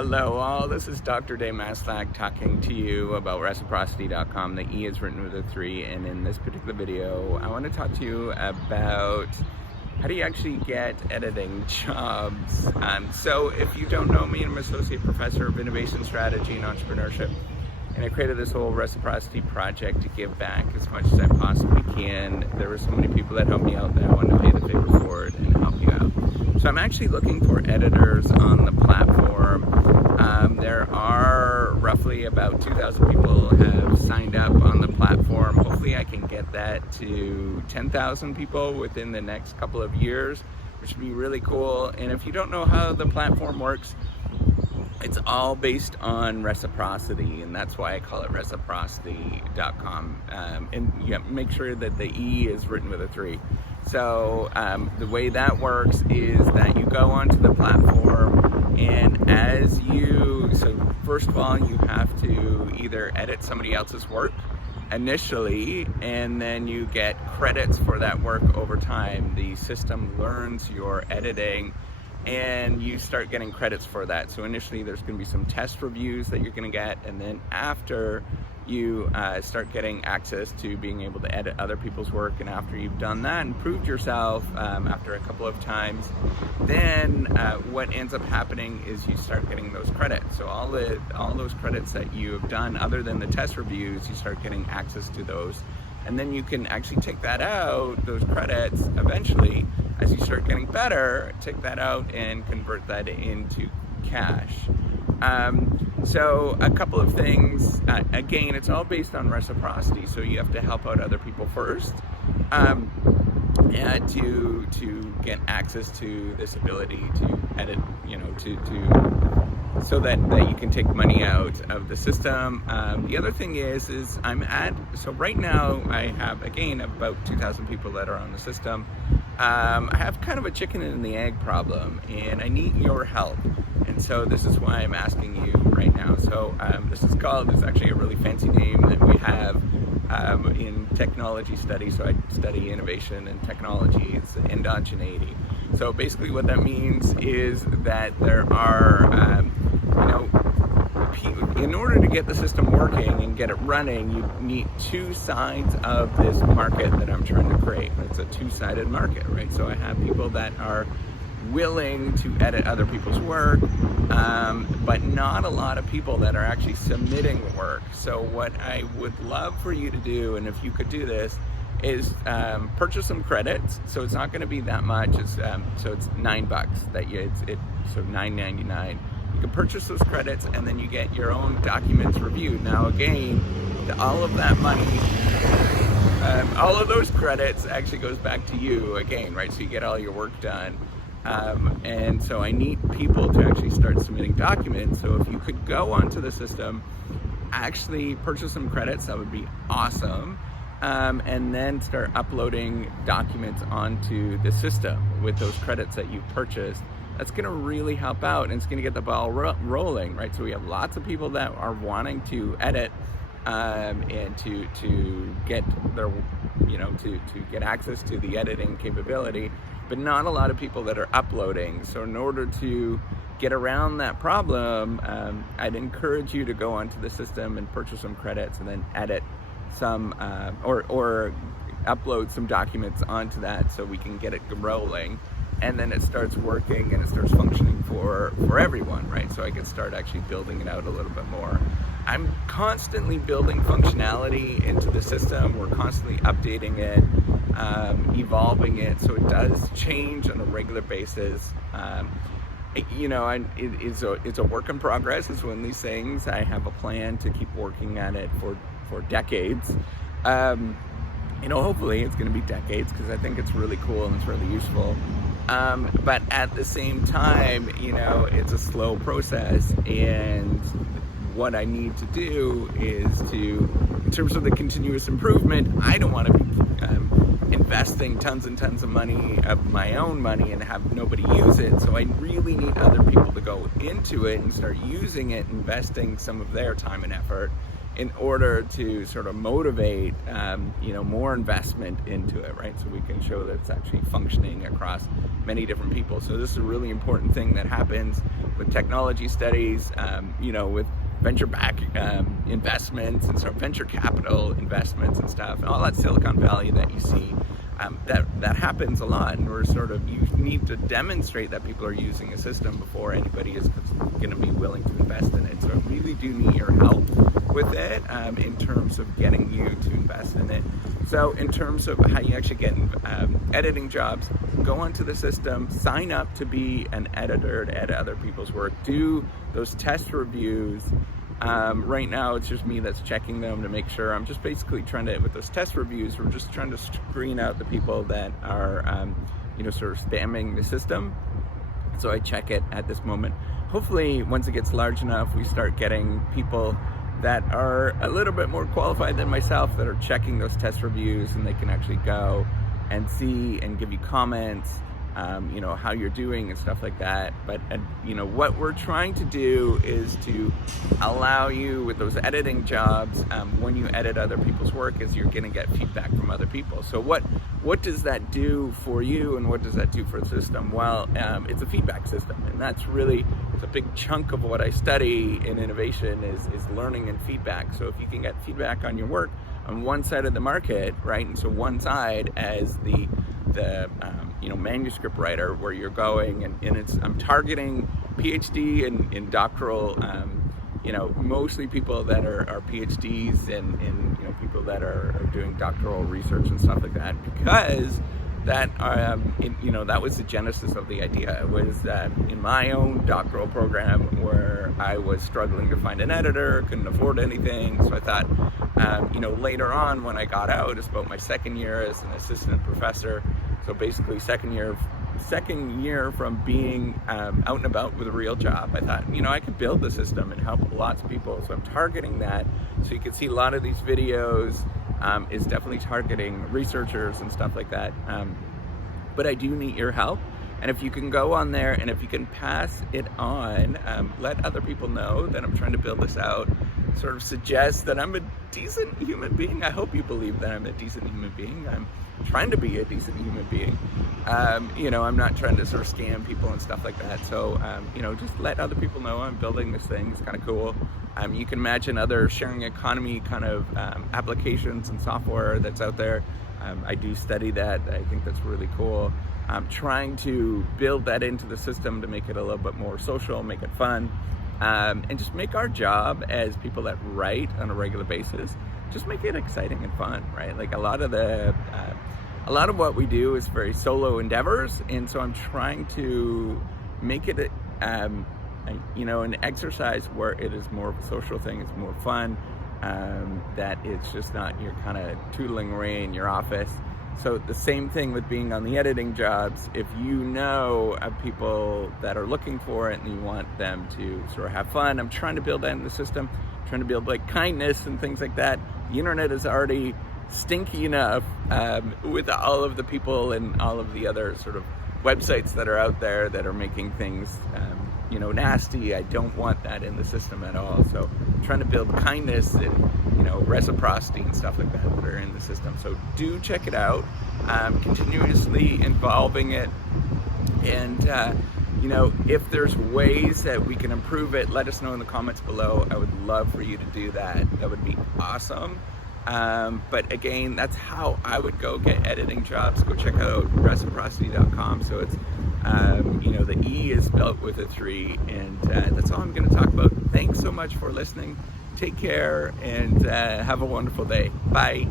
Hello all, this is Dr. Dave Maslach talking to you about reciprocity.com. The E is written with a 3, and in this particular video I want to talk to you about how do you actually get editing jobs. So if you don't know me, I'm an associate professor of innovation strategy and entrepreneurship, and I created this whole reciprocity project to give back as much as I possibly can. There were so many people that helped me out that I wanted to pay the favor forward and help you out. So I'm actually looking for editors on the platform. There are roughly about 2,000 people have signed up on the platform. Hopefully I can get that to 10,000 people within the next couple of years, which would be really cool. And if you don't know how the platform works, it's all based on reciprocity, and that's why I call it reciprocity.com. And yeah, make sure that the E is written with a 3. So the way that works is that you go onto the platform, and so first of all, you have to either edit somebody else's work initially, and then you get credits for that work over time. The system learns your editing, and you start getting credits for that. So initially there's going to be some test reviews that you're going to get, and then after you start getting access to being able to edit other people's work, and after you've done that and proved yourself after a couple of times, then what ends up happening is you start getting those credits. So all those credits that you have done other than the test reviews, you start getting access to those, and then you can actually take that out, those credits, eventually as you start getting better, take that out and convert that into cash. So a couple of things, again, it's all based on reciprocity, so you have to help out other people first and to get access to this ability to edit, so that you can take money out of the system. The other thing is so right now I have, again, about 2,000 people that are on the system. I have kind of a chicken and the egg problem, and I need your help. And so this is why I'm asking you right now. So this is actually a really fancy name that we have in technology studies. So I study innovation and technology. It's endogeneity. So basically what that means is that there are, in order to get the system working and get it running, you need two sides of this market that I'm trying to create. It's a two-sided market, right? So I have people that are willing to edit other people's work, but not a lot of people that are actually submitting work. So what I would love for you to do, and if you could do this, is purchase some credits. So it's not going to be that much. It's so it's $9 so $9.99. You can purchase those credits, and then you get your own documents reviewed. Now again, all of that money, all of those credits actually goes back to you again, right? So you get all your work done. And so I need people to actually start submitting documents. So if you could go onto the system, actually purchase some credits, that would be awesome. And then start uploading documents onto the system with those credits that you purchased. That's going to really help out, and it's going to get the ball rolling, right? So we have lots of people that are wanting to edit and to get their, to get access to the editing capability, but not a lot of people that are uploading. So in order to get around that problem, I'd encourage you to go onto the system and purchase some credits, and then edit some or upload some documents onto that so we can get it rolling. And then it starts working and it starts functioning for everyone, right? So I can start actually building it out a little bit more. I'm constantly building functionality into the system. We're constantly updating it, evolving it, so it does change on a regular basis. It's a work in progress. It's one of these things. I have a plan to keep working at it for decades. Hopefully it's going to be decades, because I think it's really cool and it's really useful. But at the same time, it's a slow process, and what I need to do is in terms of the continuous improvement, I don't want to be investing tons and tons of money, of my own money, and have nobody use it. So I really need other people to go into it and start using it, investing some of their time and effort in order to sort of motivate, more investment into it, right? So we can show that it's actually functioning across many different people. So this is a really important thing that happens with technology studies, with venture-backed investments and sort of venture capital investments and stuff, and all that Silicon Valley that you see. That happens a lot, and you need to demonstrate that people are using a system before anybody is going to be willing to invest in it. So I really do need your help with it in terms of getting you to invest in it. So in terms of how you actually get editing jobs, go onto the system, sign up to be an editor to edit other people's work, do those test reviews. Right now it's just me that's checking them to make sure. I'm just basically with those test reviews, we're just trying to screen out the people that are, sort of spamming the system. So I check it at this moment. Hopefully, once it gets large enough, we start getting people that are a little bit more qualified than myself that are checking those test reviews, and they can actually go and see and give you comments, how you're doing and stuff like that. But, what we're trying to do is to allow you with those editing jobs, when you edit other people's work, is you're going to get feedback from other people. So what does that do for you, and what does that do for the system? Well, it's a feedback system, and it's a big chunk of what I study in innovation is learning and feedback. So if you can get feedback on your work on one side of the market, right? And so one side as the manuscript writer, where you're going, and I'm targeting PhD and doctoral, mostly people that are PhDs and people that are doing doctoral research and stuff like that, because that that was the genesis of the idea. It was in my own doctoral program where I was struggling to find an editor, couldn't afford anything. So I thought, later on when I got out, it's about my second year as an assistant professor. So basically second year from being out and about with a real job, I thought, I could build the system and help lots of people. So I'm targeting that. So you can see a lot of these videos is definitely targeting researchers and stuff like that. But I do need your help. And if you can go on there, and if you can pass it on, let other people know that I'm trying to build this out, sort of suggest that I'm a decent human being. I hope you believe that I'm a decent human being. I'm trying to be a decent human being. I'm not trying to sort of scam people and stuff like that. So, just let other people know I'm building this thing. It's kind of cool. You can imagine other sharing economy kind of applications and software that's out there. I do study that. I think that's really cool. I'm trying to build that into the system to make it a little bit more social, make it fun, and just make our job as people that write on a regular basis, just make it exciting and fun, right? Like a lot of what we do is very solo endeavors, and so I'm trying to make it an exercise where it is more of a social thing, it's more fun, that it's just not you're kind of tootling away in your office. So the same thing with being on the editing jobs. If you know of people that are looking for it and you want them to sort of have fun, I'm trying to build that in the system, trying to build like kindness and things like that. The internet is already stinky enough with all of the people and all of the other sort of websites that are out there that are making things nasty. I don't want that in the system at all. So I'm trying to build kindness and reciprocity and stuff like that are in the system. So do check it out. Continuously involving it, and if there's ways that we can improve it, let us know in the comments below. I would love for you to do that. That would be awesome. But again, that's how I would go get editing jobs. Go check out reciprocity.com. So it's the E is spelled with a 3, and that's all I'm going to talk about. Thanks so much for listening. Take care, and have a wonderful day. Bye.